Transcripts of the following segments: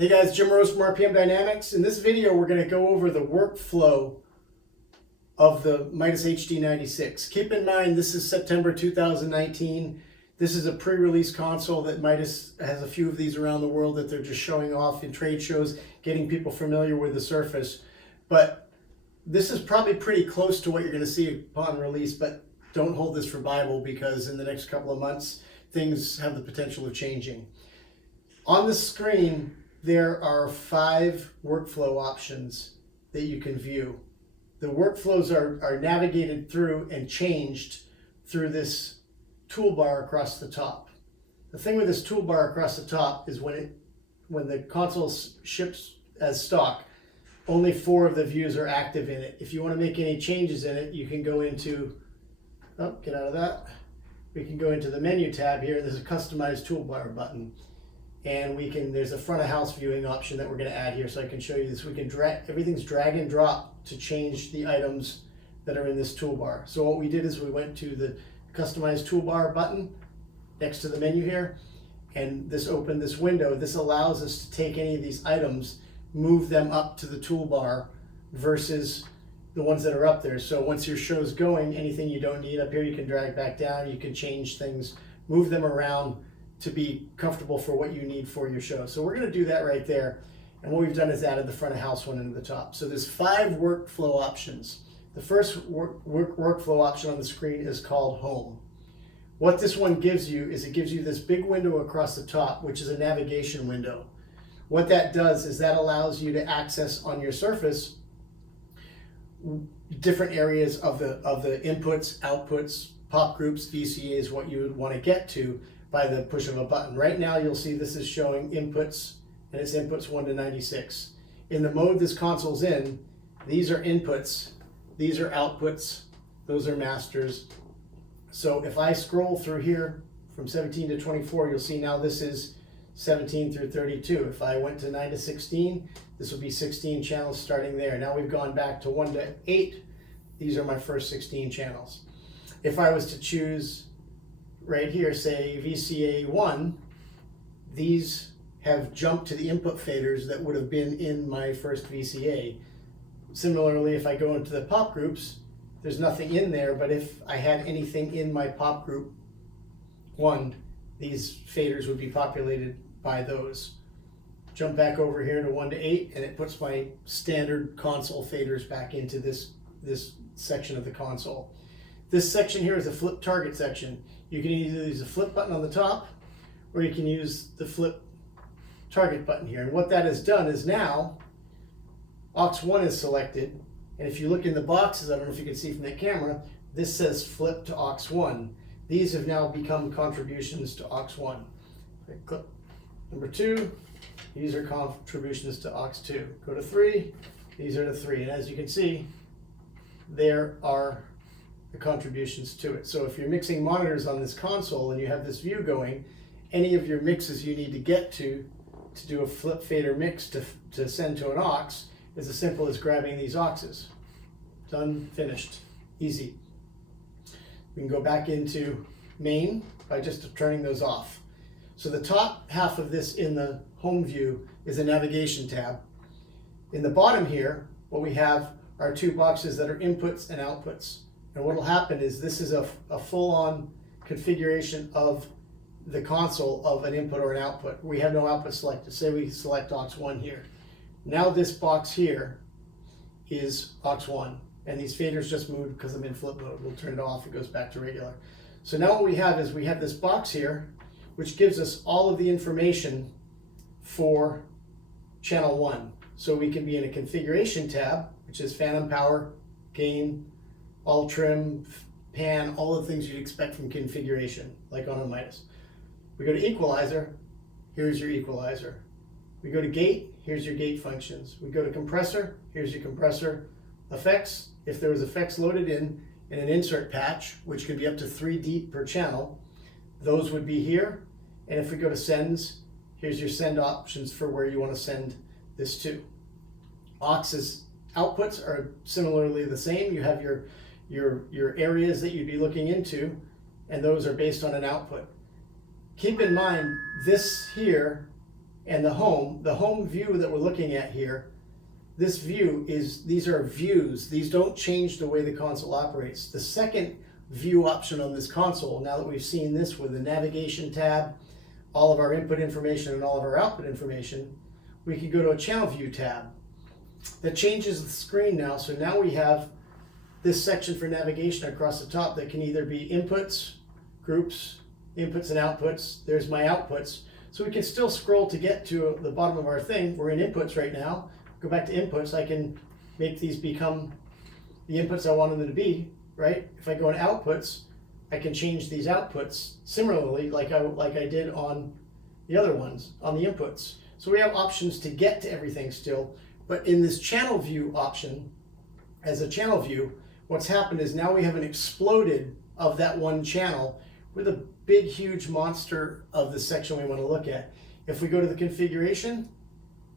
Hey guys, Jim Rose from RPM Dynamics. In this video, we're going to go over the workflow of the Midas HD96. Keep in mind, this is September 2019. This is a pre-release console that Midas has a few of these around the world that they're just showing off in trade shows, getting people familiar with the surface. But this is probably pretty close to what you're going to see upon release, but don't hold this for Bible because in the next couple of months, things have the potential of changing. On the screen, there are 5 workflow options that you can view. The workflows are navigated through and changed through this toolbar across the top. The thing with this toolbar across the top is when the console ships as stock, only 4 of the views are active in it. If you want to make any changes in it, you can go into, get out of that. We can go into the menu tab here. There's a customized toolbar button. And there's a front of house viewing option that we're going to add here, so I can show you this. We can everything's drag and drop to change the items that are in this toolbar. So what we did is we went to the customized toolbar button next to the menu here, and this opened this window. This allows us to take any of these items, move them up to the toolbar versus the ones that are up there. So once your show's going, anything you don't need up here, you can drag back down, you can change things, move them around to be comfortable for what you need for your show. So we're going to do that right there. And what we've done is added the front of house one into the top. So there's 5 workflow options. The first workflow option on the screen is called Home. What this one gives you is it gives you this big window across the top, which is a navigation window. What that does is that allows you to access on your surface different areas of the inputs, outputs, pop groups, VCAs, what you would want to get to by the push of a button. Right now you'll see this is showing inputs, and it's inputs 1 to 96. In the mode this console's in, these are inputs, these are outputs, those are masters. So if I scroll through here from 17 to 24, you'll see now this is 17 through 32. If I went to 9 to 16, this would be 16 channels starting there. Now we've gone back to 1 to 8. These are my first 16 channels. If I was to choose right here, say VCA 1, these have jumped to the input faders that would have been in my first VCA. Similarly, if I go into the pop groups, there's nothing in there, but if I had anything in my pop group 1, these faders would be populated by those. Jump back over here to 1 to 8, and it puts my standard console faders back into this section of the console. This section here is a flip target section. You can either use the flip button on the top, or you can use the flip target button here. And what that has done is now aux1 is selected, and if you look in the boxes, I don't know if you can see from the camera, this says flip to aux1. These have now become contributions to aux1. Click number 2, these are contributions to aux2. Go to 3, these are the 3. And as you can see, there are the contributions to it. So if you're mixing monitors on this console and you have this view going, any of your mixes you need to get to do a flip fader mix to send to an aux is as simple as grabbing these auxes. Done, finished, easy. We can go back into main by just turning those off. So the top half of this in the home view is a navigation tab. In the bottom here, what we have are 2 boxes that are inputs and outputs. And what will happen is this is a full-on configuration of the console of an input or an output. We have no output selected. Say we select aux1 here. Now this box here is aux1. And these faders just moved because I'm in flip mode. We'll turn it off, it goes back to regular. So now what we have is we have this box here, which gives us all of the information for channel 1. So we can be in a configuration tab, which is phantom power, gain, all trim, pan, all the things you'd expect from configuration, like on a Midas. We go to equalizer, here's your equalizer. We go to gate, here's your gate functions. We go to compressor, here's your compressor. Effects, if there was effects loaded in an insert patch, which can be up to 3 deep per channel, those would be here. And if we go to sends, here's your send options for where you want to send this to. Aux's outputs are similarly the same. You have your areas that you'd be looking into, and those are based on an output. Keep in mind, this here And the home view that we're looking at here, this view these are views. These don't change the way the console operates. The second view option on this console, now that we've seen this with the navigation tab, all of our input information and all of our output information, we can go to a channel view tab. That changes the screen now, so now we have this section for navigation across the top that can either be inputs, groups, inputs and outputs. There's my outputs. So we can still scroll to get to the bottom of our thing. We're in inputs right now. Go back to inputs. I can make these become the inputs I want them to be, right? If I go in outputs, I can change these outputs similarly like I did on the other ones, on the inputs. So we have options to get to everything still. But in this channel view option, as a channel view, what's happened is now we have an exploded of that one channel with a big, huge monster of the section we want to look at. If we go to the configuration,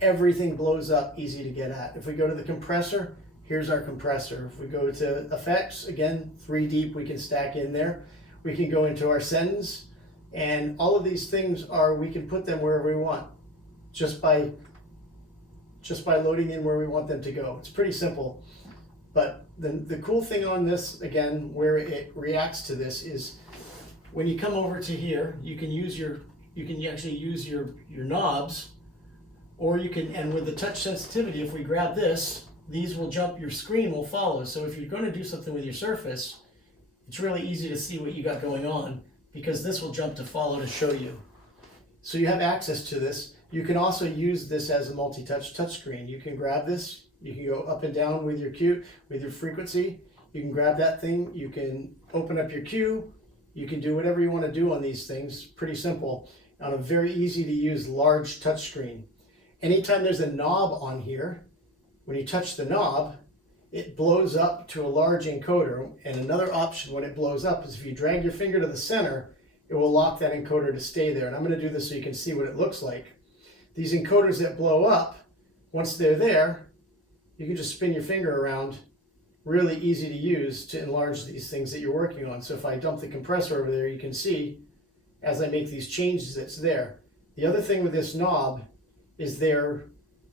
everything blows up, easy to get at. If we go to the compressor, here's our compressor. If we go to effects, again, 3 deep, we can stack in there. We can go into our sends, and all of these things we can put them wherever we want, just by loading in where we want them to go. It's pretty simple. But the cool thing on this, again, where it reacts to this is when you come over to here, you can actually use your knobs, or you can, and with the touch sensitivity, if we grab this, these will jump, your screen will follow. So if you're going to do something with your surface, it's really easy to see what you got going on because this will jump to follow to show you. So you have access to this. You can also use this as a multi-touch touchscreen. You can grab this, you can go up and down with your cue, with your frequency. You can grab that thing, you can open up your cue, you can do whatever you want to do on these things. Pretty simple on a very easy to use large touchscreen. Anytime there's a knob on here, when you touch the knob, it blows up to a large encoder. And another option when it blows up is if you drag your finger to the center, it will lock that encoder to stay there. And I'm going to do this so you can see what it looks like. These encoders that blow up, once they're there, you can just spin your finger around. Really easy to use to enlarge these things that you're working on. So if I dump the compressor over there, you can see as I make these changes, it's there. The other thing with this knob is there,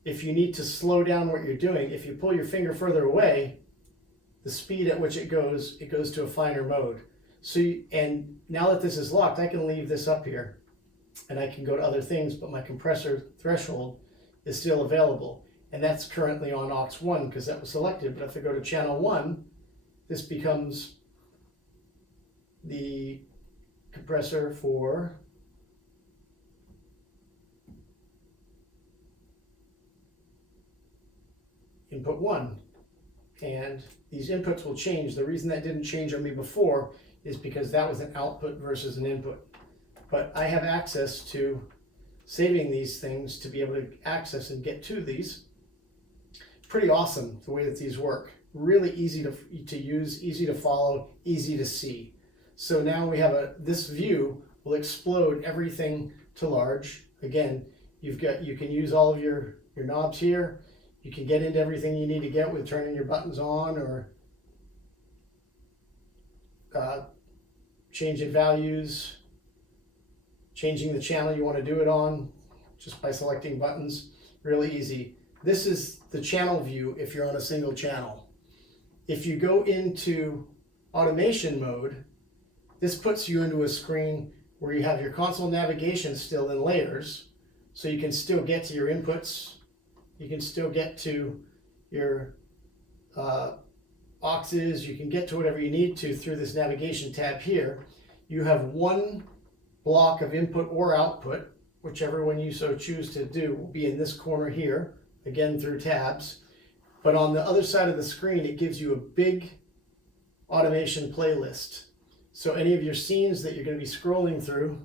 if you need to slow down what you're doing, if you pull your finger further away, the speed at which it goes to a finer mode. So, and now that this is locked, I can leave this up here and I can go to other things, but my compressor threshold is still available. And that's currently on aux 1 because that was selected. But if I go to channel 1, this becomes the compressor for input 1. And these inputs will change. The reason that didn't change on me before is because that was an output versus an input. But I have access to saving these things to be able to access and get to these. Pretty awesome the way that these work. Really easy to use, easy to follow, easy to see. So now we have this view will explode everything to large. Again, you can use all of your knobs here. You can get into everything you need to get with turning your buttons on or changing values, changing the channel you want to do it on just by selecting buttons. Really easy. This is the channel view if you're on a single channel. If you go into automation mode, this puts you into a screen where you have your console navigation still in layers, so you can still get to your inputs, you can still get to your auxes, you can get to whatever you need to through this navigation tab here. You have one block of input or output, whichever one you so choose to do will be in this corner here, again through tabs. But on the other side of the screen, it gives you a big automation playlist. So any of your scenes that you're going to be scrolling through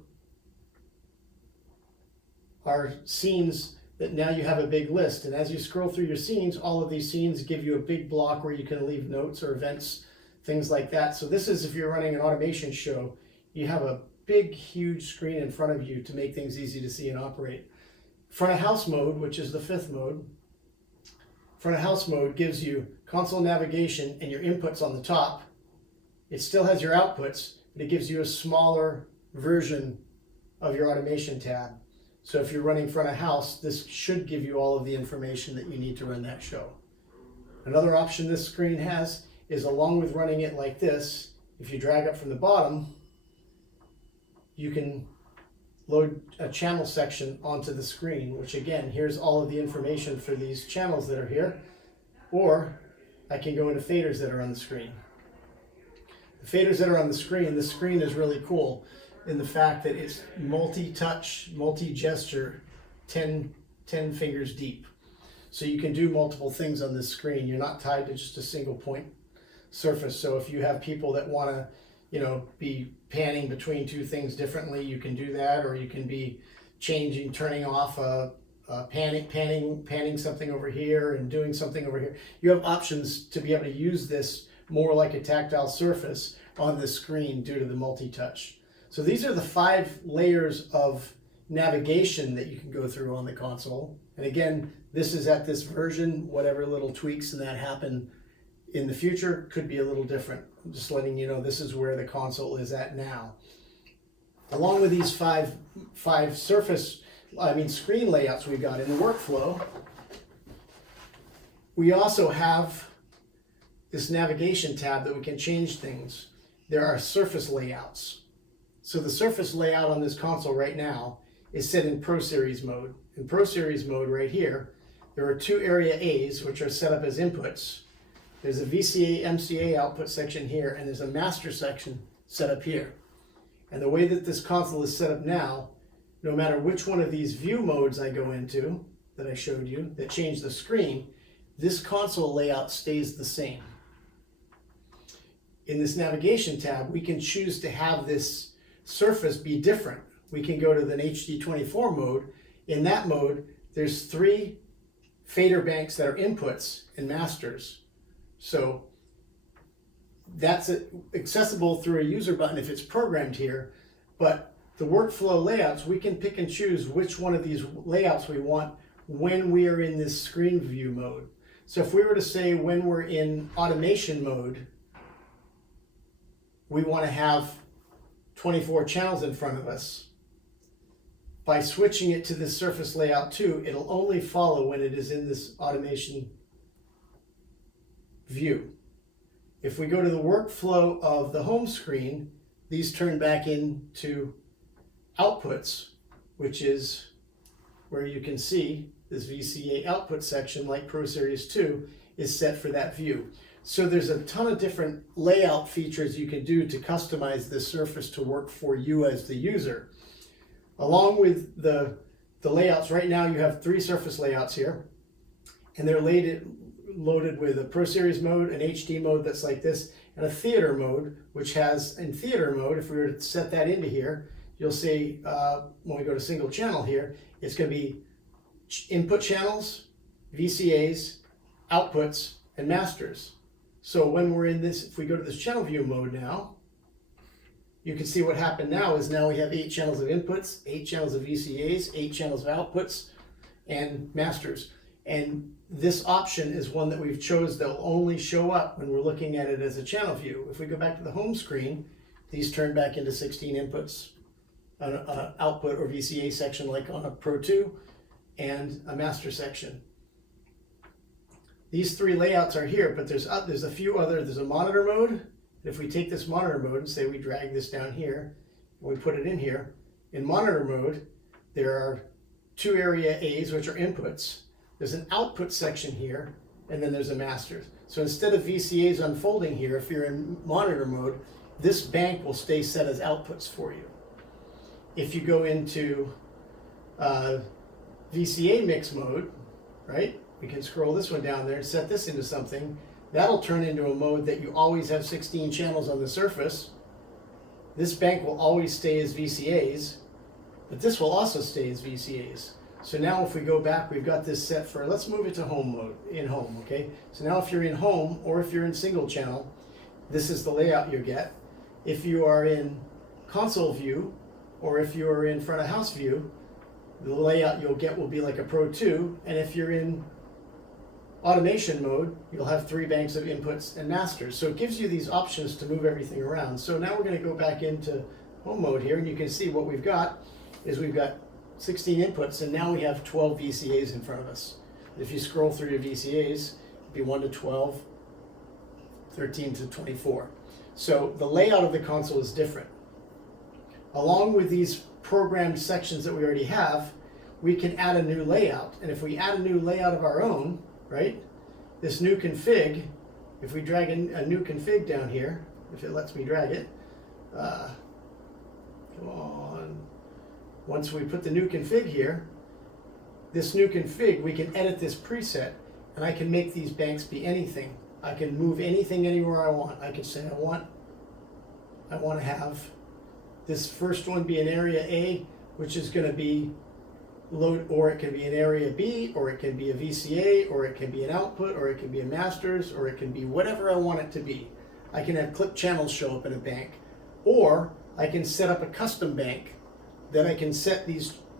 are scenes that now you have a big list. And as you scroll through your scenes, all of these scenes give you a big block where you can leave notes or events, things like that. So this is if you're running an automation show, you have a big, huge screen in front of you to make things easy to see and operate. Front of house mode, which is the fifth mode, front of house mode gives you console navigation and your inputs on the top. It still has your outputs, but it gives you a smaller version of your automation tab. So if you're running front of house, this should give you all of the information that you need to run that show. Another option this screen has is, along with running it like this, if you drag up from the bottom, you can load a channel section onto the screen, which again, here's all of the information for these channels that are here. Or I can go into faders that are on the screen. The faders that are on the screen is really cool in the fact that it's multi-touch, multi-gesture, 10 fingers deep. So you can do multiple things on this screen. You're not tied to just a single point surface. So if you have people that want to, be panning between two things differently, you can do that. Or you can be turning off panning something over here and doing something over here. You have options to be able to use this more like a tactile surface on the screen due to the multi-touch. So these are the 5 layers of navigation that you can go through on the console. And again, this is at this version. Whatever little tweaks and that happen in the future could be a little different. I'm just letting you know this is where the console is at now. Along with these five screen layouts we got in the workflow, we also have this navigation tab that we can change things. There are surface layouts. So the surface layout on this console right now is set in Pro Series mode. In Pro Series mode right here, there are 2 area A's which are set up as inputs. There's a VCA MCA output section here, and there's a master section set up here. And the way that this console is set up now, no matter which one of these view modes I go into, that I showed you, that change the screen, this console layout stays the same. In this navigation tab, we can choose to have this surface be different. We can go to the HD94 mode. In that mode, there's 3 fader banks that are inputs and masters. So that's accessible through a user button if it's programmed here, but the workflow layouts, we can pick and choose which one of these layouts we want when we are in this screen view mode. So if we were to say when we're in automation mode, we want to have 24 channels in front of us. By switching it to this surface layout 2, it'll only follow when it is in this automation view. If we go to the workflow of the home screen, these turn back into outputs, which is where you can see this VCA output section, like Pro Series 2, is set for that view. So there's a ton of different layout features you can do to customize this surface to work for you as the user. Along with the layouts, right now you have 3 surface layouts here, and they're loaded with a Pro Series mode, an HD mode that's like this, and a theater mode, which has, in theater mode, if we were to set that into here, you'll see when we go to single channel here, it's going to be input channels, VCAs, outputs, and masters. So when we're in this, if we go to this channel view mode now, you can see what happened now is now we have 8 channels of inputs, 8 channels of VCAs, 8 channels of outputs, and masters. And this option is one that we've chose that will only show up when we're looking at it as a channel view. If we go back to the home screen, these turn back into 16 inputs, an output or VCA section like on a Pro 2, and a master section. These 3 layouts are here, but there's a few other, there's a monitor mode. If we take this monitor mode and say we drag this down here, and we put it in here, in monitor mode, there are 2 area A's, which are inputs. There's an output section here, and then there's a masters. So instead of VCAs unfolding here, if you're in monitor mode, this bank will stay set as outputs for you. If you go into VCA mix mode, right? We can scroll this one down there and set this into something. That'll turn into a mode that you always have 16 channels on the surface. This bank will always stay as VCAs, but this will also stay as VCAs. So now if we go back, we've got this set for, let's move it to home mode, in home, okay? So now if you're in home or if you're in single channel, this is the layout you get. If you are in console view or if you are in front of house view, the layout you'll get will be like a Pro 2, and if you're in automation mode, you'll have 3 banks of inputs and masters. So it gives you these options to move everything around. So now we're going to go back into home mode here, and you can see what we've got is we've got 16 inputs, and now we have 12 VCAs in front of us. If you scroll through your VCAs, it'd be 1 to 12, 13 to 24. So the layout of the console is different. Along with these programmed sections that we already have, we can add a new layout. And if we add a new layout of our own, right, this new config, if we drag in a new config down here, if it lets me drag it, come on. Once we put the new config here, this new config, we can edit this preset, and I can make these banks be anything. I can move anything anywhere I want. I can say I want to have this first one be an area A, which is going to be load, or it can be an area B, or it can be a VCA, or it can be an output, or it can be a masters, or it can be whatever I want it to be. I can have clip channels show up in a bank, or I can set up a custom bank that I can set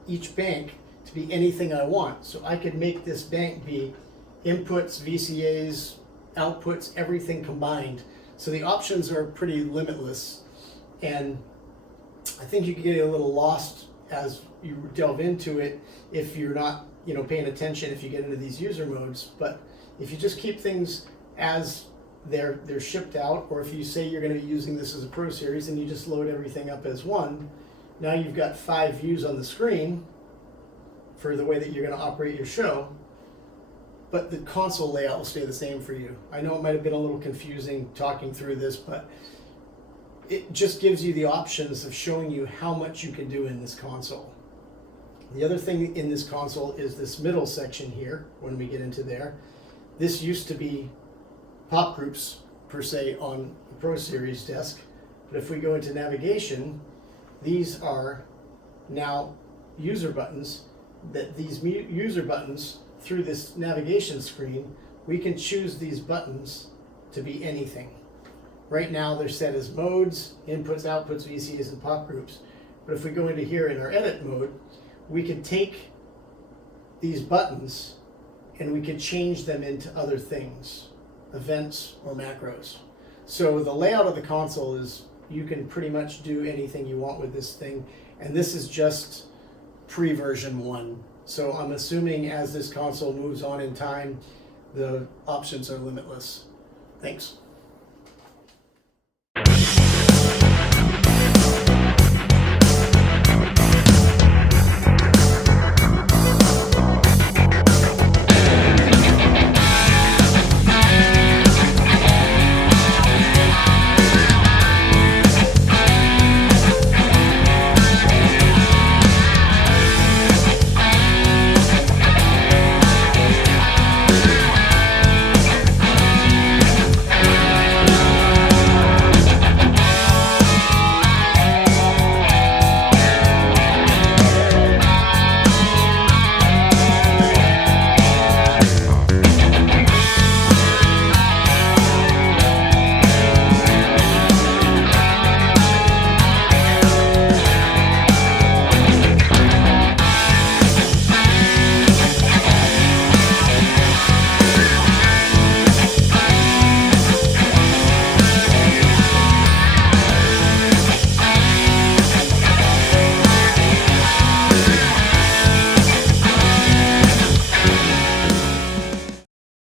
each bank to be anything I want. So I could make this bank be inputs, VCAs, outputs, everything combined. So the options are pretty limitless, and I think you can get a little lost as you delve into it if you're not, paying attention if you get into these user modes. But if you just keep things as they're shipped out, or if you say you're going to be using this as a Pro Series and you just load everything up as one, now you've got 5 views on the screen for the way that you're going to operate your show, but the console layout will stay the same for you. I know it might have been a little confusing talking through this, but it just gives you the options of showing you how much you can do in this console. The other thing in this console is this middle section here, when we get into there. This used to be pop groups, per se, on the Pro Series desk, but if we go into navigation, these are now user buttons. That these user buttons, through this navigation screen, we can choose these buttons to be anything. Right now they're set as modes, inputs, outputs, VCAs, and pop groups. But if we go into here in our edit mode, we can take these buttons and we can change them into other things, events or macros. So the layout of the console is, you can pretty much do anything you want with this thing, and this is just pre-version 1. So I'm assuming as this console moves on in time, the options are limitless. Thanks.